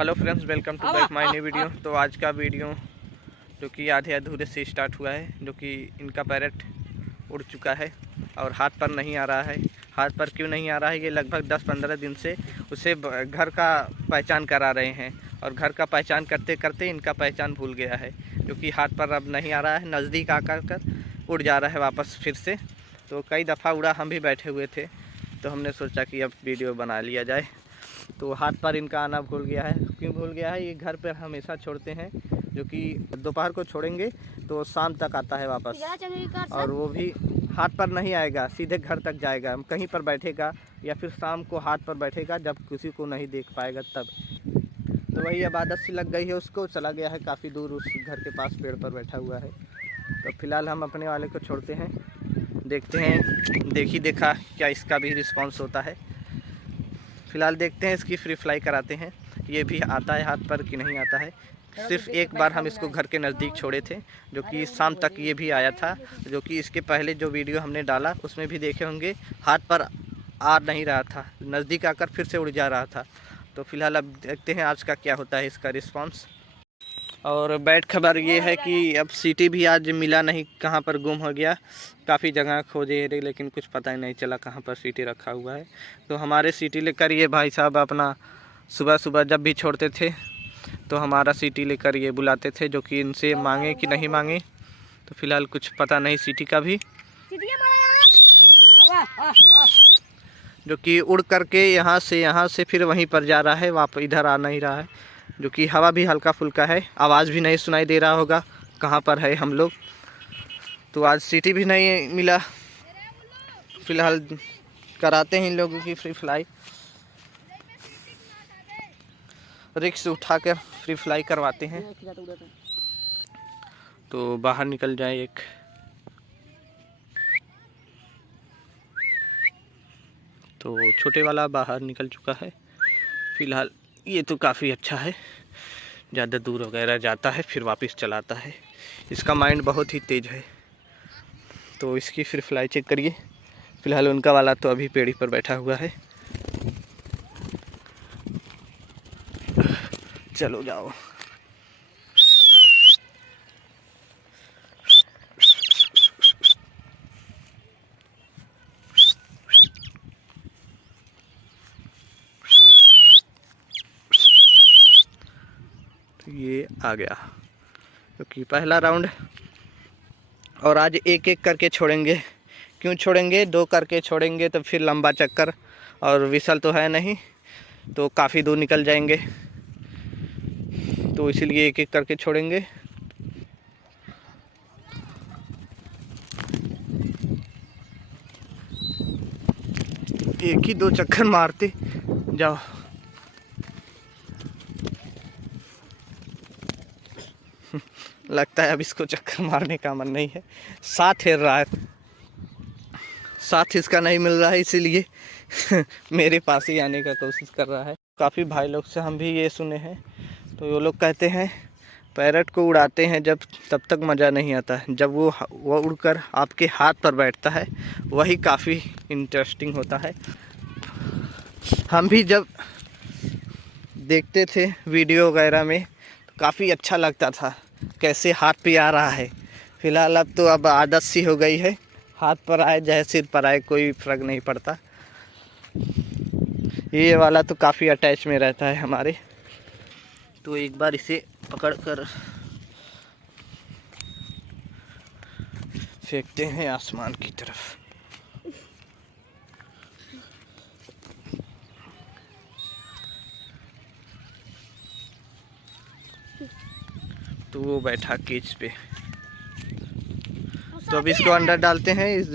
Hello friends, welcome to back my new video. तो आज का वीडियो जो कि आधे अधूरे से स्टार्ट हुआ है, जो कि इनका पैरेट उड़ चुका है और हाथ पर नहीं आ रहा है। हाथ पर क्यों नहीं आ रहा है, ये लगभग 10-15 दिन से उसे घर का पहचान करा रहे हैं और घर का पहचान करते करते इनका पहचान भूल गया है, जो कि हाथ पर अब नहीं आ रहा है। नज़दीक आकर उड़ जा रहा है वापस फिर से। तो कई दफ़ा उड़ा, हम भी बैठे हुए थे, तो हमने सोचा कि अब वीडियो बना लिया जाए। तो हाथ पर इनका आना भूल गया है। क्यों भूल गया है, ये घर पर हमेशा छोड़ते हैं, जो कि दोपहर को छोड़ेंगे तो शाम तक आता है वापस, और वो भी हाथ पर नहीं आएगा, सीधे घर तक जाएगा, कहीं पर बैठेगा या फिर शाम को हाथ पर बैठेगा जब किसी को नहीं देख पाएगा तब। तो वही अब आदत सी लग गई है उसको, चला गया है काफ़ी दूर, उस घर के पास पेड़ पर बैठा हुआ है। तो फिलहाल हम अपने वाले को छोड़ते हैं, देखते हैं देखा क्या इसका भी रिस्पॉन्स होता है। फ़िलहाल देखते हैं, इसकी फ्री फ्लाई कराते हैं, ये भी आता है हाथ पर कि नहीं आता है। सिर्फ एक बार हम इसको घर के नज़दीक छोड़े थे, जो कि शाम तक ये भी आया था, जो कि इसके पहले जो वीडियो हमने डाला उसमें भी देखे होंगे, हाथ पर आ नहीं रहा था, नज़दीक आकर फिर से उड़ जा रहा था। तो फिलहाल अब देखते हैं आज का क्या होता है इसका रिस्पॉन्स। और बैड खबर ये है कि अब सीटी भी आज मिला नहीं, कहाँ पर गुम हो गया। काफ़ी जगह खोजे लेकिन कुछ पता ही नहीं चला कहाँ पर सीटी रखा हुआ है। तो हमारे सीटी लेकर ये भाई साहब अपना सुबह सुबह जब भी छोड़ते थे तो हमारा सीटी लेकर ये बुलाते थे, जो कि इनसे मांगे कि नहीं मांगे। तो फिलहाल कुछ पता नहीं सीटी का भी, जो कि उड़ करके यहाँ से फिर वहीं पर जा रहा है, वापस इधर आ नहीं रहा है, जो कि हवा भी हल्का फुल्का है, आवाज़ भी नहीं सुनाई दे रहा होगा कहाँ पर है हम लोग। तो आज सीटी भी नहीं मिला। फिलहाल कराते हैं इन लोगों की फ्री फ्लाई, रिक्स उठाकर फ्री फ्लाई करवाते हैं। तो बाहर निकल जाए एक, तो छोटे वाला बाहर निकल चुका है। फिलहाल ये तो काफ़ी अच्छा है, ज़्यादा दूर वगैरह जाता है फिर वापस चलाता है, इसका माइंड बहुत ही तेज़ है। तो इसकी फिर फ्लाई चेक करिए। फिलहाल उनका वाला तो अभी पेड़ी पर बैठा हुआ है। चलो जाओ। तो ये आ गया, क्योंकि पहला राउंड, और आज एक एक करके छोड़ेंगे। क्यों छोड़ेंगे, 2 करके छोड़ेंगे तो फिर लंबा चक्कर, और विसल तो है नहीं तो काफ़ी दूर निकल जाएंगे, तो इसीलिए एक एक करके छोड़ेंगे। एक ही 2 चक्कर मारते जाओ। लगता है अब इसको चक्कर मारने का मन नहीं है, साथ हेर रहा है, साथ इसका नहीं मिल रहा है, इसीलिए मेरे पास ही आने का कोशिश कर रहा है। काफ़ी भाई लोग से हम भी ये सुने हैं, तो वो लोग कहते हैं पैरट को उड़ाते हैं जब, तब तक मज़ा नहीं आता है, जब वो उड़कर आपके हाथ पर बैठता है वही काफ़ी इंटरेस्टिंग होता है। हम भी जब देखते थे वीडियो वगैरह में तो काफ़ी अच्छा लगता था, कैसे हाथ पे आ रहा है। फिलहाल अब आदत सी हो गई है, हाथ पर आए चाहे सिर पर आए कोई फ़र्क नहीं पड़ता। ये वाला तो काफ़ी अटैच में रहता है हमारे। तो एक बार इसे पकड़ कर फेंकते हैं आसमान की तरफ। तो वो बैठा केज पे, तो अब इसको अंदर डालते हैं, इस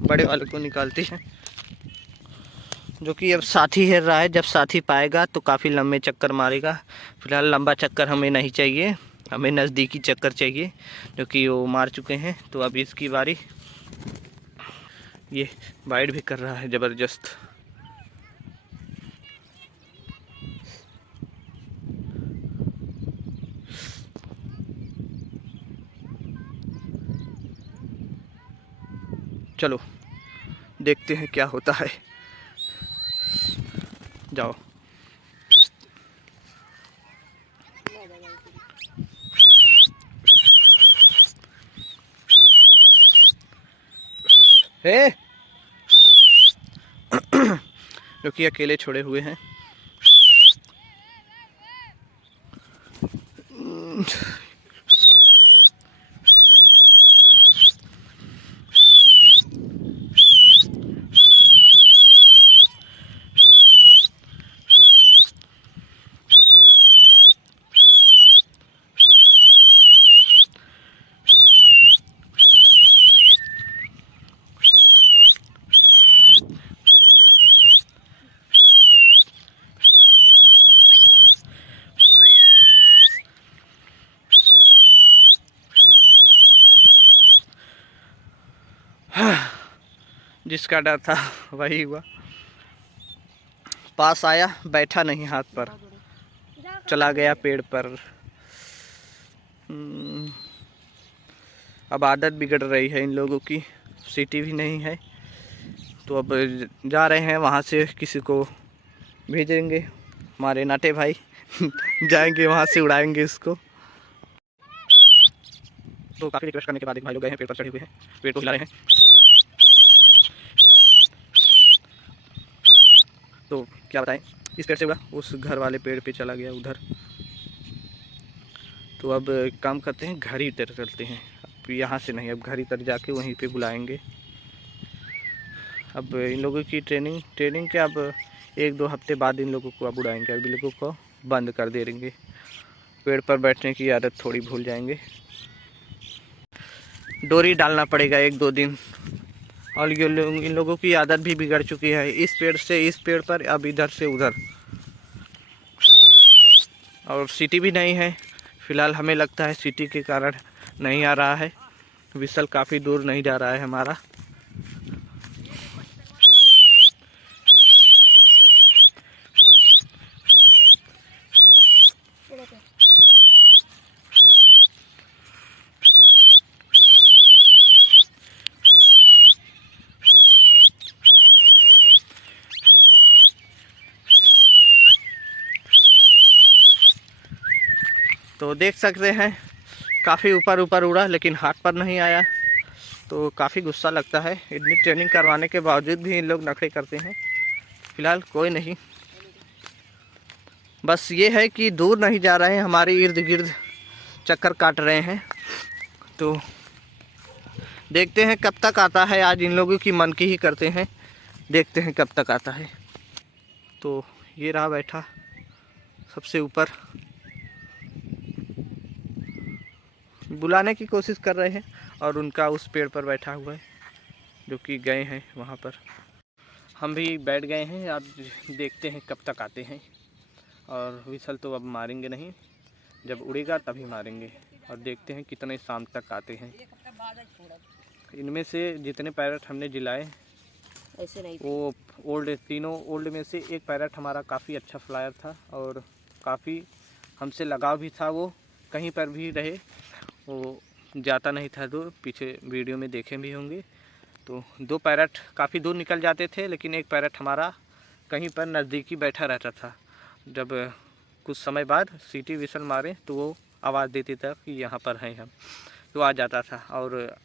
बड़े वाले को निकालते हैं, जो कि अब साथी हेर रहा है। जब साथी पाएगा तो काफ़ी लंबे चक्कर मारेगा। फिलहाल लंबा चक्कर हमें नहीं चाहिए, हमें नज़दीकी चक्कर चाहिए, जो कि वो मार चुके हैं। तो अब इसकी बारी, ये बाइट भी कर रहा है ज़बरदस्त। चलो देखते हैं क्या होता है, जाओ। हे जो कि अकेले छोड़े हुए हैं। जिसका डर था वही हुआ। पास आया, बैठा नहीं हाथ पर, चला गया पेड़ पर। अब आदत बिगड़ रही है इन लोगों की, सीटी भी नहीं है। तो अब जा रहे हैं वहाँ से, किसी को भेजेंगे, हमारे नाटे भाई जाएंगे वहाँ से, उड़ाएंगे इसको। तो काफ़ी रिक्वेस्ट करने के बाद एक भाई लोग गए हैं, पेड़ पर चढ़े हुए हैं, पेड़ को हिला रहे हैं। तो क्या बताएं, इस पेड़ से उड़ा, उस घर वाले पेड़ पे चला गया उधर। तो अब काम करते हैं, घर ही तर चलते हैं। अब यहाँ से नहीं, अब घर ही तर जाके वहीं पे बुलाएंगे। अब इन लोगों की ट्रेनिंग के अब 1-2 हफ्ते बाद इन लोगों को अब उड़ाएंगे। अब इन लोगों को बंद कर देंगे, पेड़ पर बैठने की आदत थोड़ी भूल जाएंगे। डोरी डालना पड़ेगा 1-2 दिन। और ये इन लोगों की आदत भी बिगड़ चुकी है, इस पेड़ से इस पेड़ पर, अब इधर से उधर। और सीटी भी नहीं है फिलहाल, हमें लगता है सीटी के कारण नहीं आ रहा है। विसल काफ़ी दूर नहीं जा रहा है हमारा। तो देख सकते हैं काफ़ी ऊपर ऊपर उड़ा, लेकिन हाथ पर नहीं आया। तो काफ़ी गुस्सा लगता है, इतनी ट्रेनिंग करवाने के बावजूद भी इन लोग नखरे करते हैं। फिलहाल कोई नहीं, बस ये है कि दूर नहीं जा रहे हैं, हमारे इर्द गिर्द चक्कर काट रहे हैं। तो देखते हैं कब तक आता है। आज इन लोगों की मन की ही करते हैं, देखते हैं कब तक आता है। तो ये रहा बैठा सबसे ऊपर, बुलाने की कोशिश कर रहे हैं। और उनका उस पेड़ पर बैठा हुआ है, जो कि गए हैं वहाँ पर। हम भी बैठ गए हैं, अब देखते हैं कब तक आते हैं। और विसल तो अब मारेंगे नहीं, जब उड़ेगा तभी मारेंगे। और देखते हैं कितने शाम तक आते हैं। इनमें से जितने पैरट हमने जिलाए ऐसे नहीं, वो तीनों ओल्ड में से एक पैरट हमारा काफ़ी अच्छा फ्लायर था और काफ़ी हमसे लगाव भी था। वो कहीं पर भी रहे, वो जाता नहीं था दूर, पीछे वीडियो में देखे भी होंगे। तो 2 पैरट काफ़ी दूर निकल जाते थे, लेकिन एक पैरट हमारा कहीं पर नज़दीकी बैठा रहता था। जब कुछ समय बाद सीटी विसल मारे तो वो आवाज़ देती था कि यहाँ पर हैं हम, तो आ जाता था। और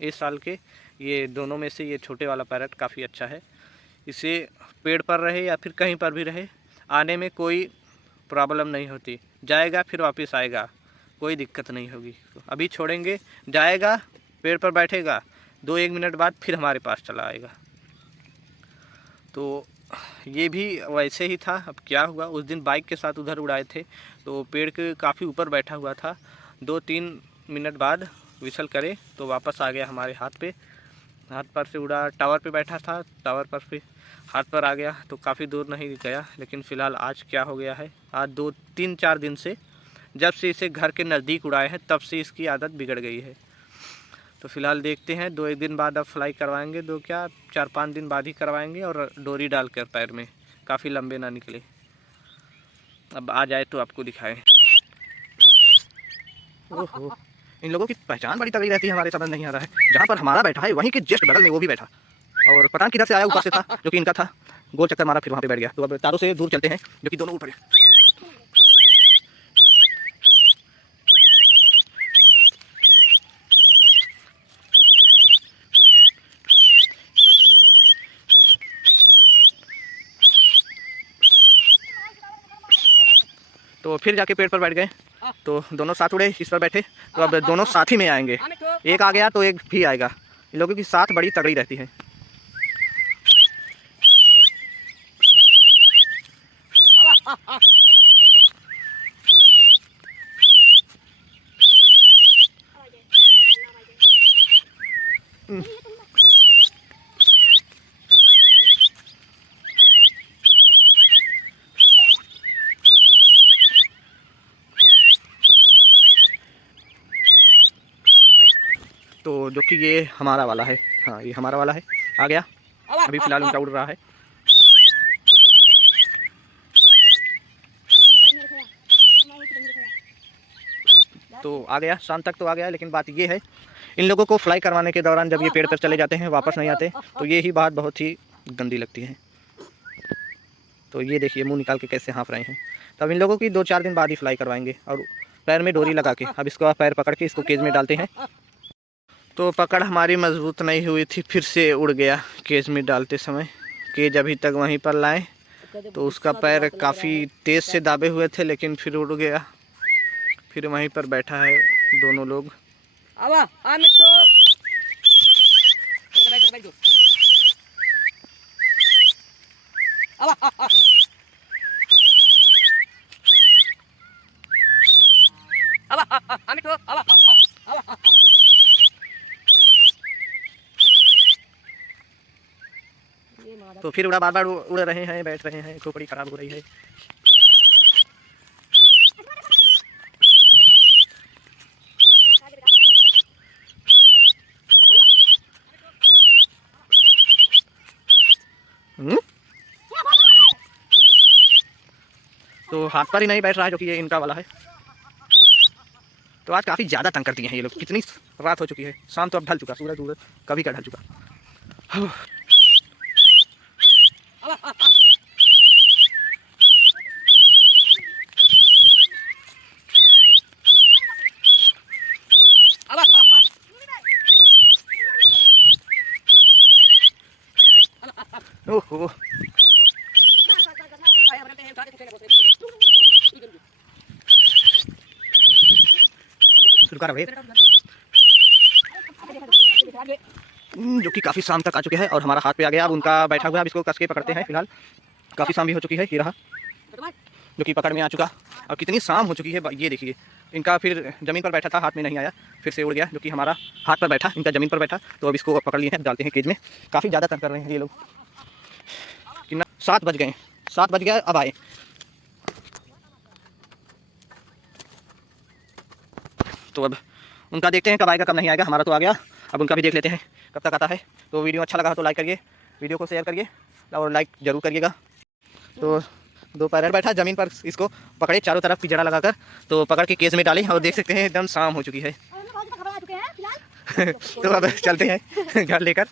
इस साल के ये दोनों में से ये छोटे वाला पैरट काफ़ी अच्छा है। इसे पेड़ पर रहे या फिर कहीं पर भी रहे, आने में कोई प्रॉब्लम नहीं होती, जाएगा फिर वापस आएगा, कोई दिक्कत नहीं होगी। अभी छोड़ेंगे, जाएगा, पेड़ पर बैठेगा, 2-1 मिनट बाद फिर हमारे पास चला आएगा। तो ये भी वैसे ही था। अब क्या हुआ, उस दिन बाइक के साथ उधर उड़ाए थे, तो पेड़ के काफ़ी ऊपर बैठा हुआ था। 2-3 मिनट बाद विसल करे तो वापस आ गया हमारे हाथ पे, हाथ पर से उड़ा। टावर पे बैठा था, टावर पर फिर हाथ पर आ गया, तो काफ़ी दूर नहीं गया। लेकिन फ़िलहाल आज क्या हो गया है, आज 2-3-4 दिन से, जब से इसे घर के नज़दीक उड़ाए हैं तब से इसकी आदत बिगड़ गई है। तो फ़िलहाल देखते हैं, 2-1 दिन बाद अब फ्लाई करवाएंगे, 4-5 दिन बाद ही करवाएंगे। और डोरी डालकर पैर में, काफ़ी लंबे ना निकले। अब आ जाए तो आपको दिखाएं। ओहो, इन लोगों की पहचान बड़ी तगड़ी रहती है, हमारे समझ नहीं आ रहा है। जहाँ पर हमारा बैठा है वहीं के जस्ट बगल में वो भी बैठा, और पता नहीं किधर से आया, ऊपर से था, जो कि इनका था। गोल चक्कर मारा, फिर वहाँ पे बैठ गया। तो अब तारों से दूर चलते हैं, जो कि दोनों ऊपर है। तो फिर जाके पेड़ पर बैठ गए, तो दोनों साथ उड़े, इस पर बैठे, तो अब दोनों साथ ही में आएंगे। एक आ गया तो एक भी आएगा। इन लोगों की साथ बड़ी तगड़ी रहती है। तो जो कि ये हमारा वाला है, हाँ ये हमारा वाला है, आ गया। अभी फिलहाल उनका उड़ रहा है। तो आ गया, शाम तक तो आ गया, लेकिन बात ये है इन लोगों को फ्लाई करवाने के दौरान जब ये पेड़ पर चले जाते हैं वापस नहीं आते, तो ये ही बात बहुत ही गंदी लगती है। तो ये देखिए मुंह निकाल के कैसे हाँफ रहे हैं। तब इन लोगों की 2-4 दिन बाद ही फ्लाई करवाएंगे, और पैर में डोरी लगा के अब इसको पैर पकड़ के इसको केज में डालते हैं। तो पकड़ हमारी मजबूत नहीं हुई थी, फिर से उड़ गया केज में डालते समय। केज अभी तक वहीं पर लाए, तो उसका पैर काफ़ी तेज़ से दाबे हुए थे, लेकिन फिर उड़ गया। फिर वहीं पर बैठा है दोनों लोग। तो फिर उड़ा, बार बार उड़ रहे हैं, बैठ रहे हैं, खोपड़ी खराब हो रही है। तो हाथ पर ही नहीं बैठ रहा है, जो कि ये इनका वाला है। तो आज काफ़ी ज़्यादा तंग करती हैं ये लोग। कितनी रात हो चुकी है, शाम तो अब ढल चुका, सूरज कभी का ढल चुका। ओहो, जो कि काफ़ी शाम तक आ चुके हैं और हमारा हाथ पे आ गया। अब उनका बैठा हुआ है, अब इसको कस के पकड़ते हैं। फिलहाल काफ़ी शाम भी हो चुकी है, ये रहा जो कि पकड़ में आ चुका। अब कितनी शाम हो चुकी है ये देखिए। इनका फिर ज़मीन पर बैठा था, हाथ में नहीं आया, फिर से उड़ गया, जो कि हमारा हाथ पर बैठा, इनका ज़मीन पर बैठा। तो अब इसको पकड़ लिए हैं, डालते हैं केज में। काफ़ी ज़्यादा तंग कर रहे हैं ये लोग। कितना 7 बज गए, 7 बज गया, अब आए। तो अब उनका देखते हैं कब आएगा कब नहीं आएगा। हमारा तो आ गया, अब उनका भी देख लेते हैं कब तक आता है। तो वीडियो अच्छा लगा तो लाइक करिए, वीडियो को शेयर करिए और लाइक ज़रूर करिएगा। तो 2 पैर बैठा ज़मीन पर, इसको पकड़े चारों तरफ की जड़ा लगाकर, तो पकड़ के केज में डाली और देख सकते हैं एकदम शाम हो चुकी है। तो अब चलते हैं घर लेकर।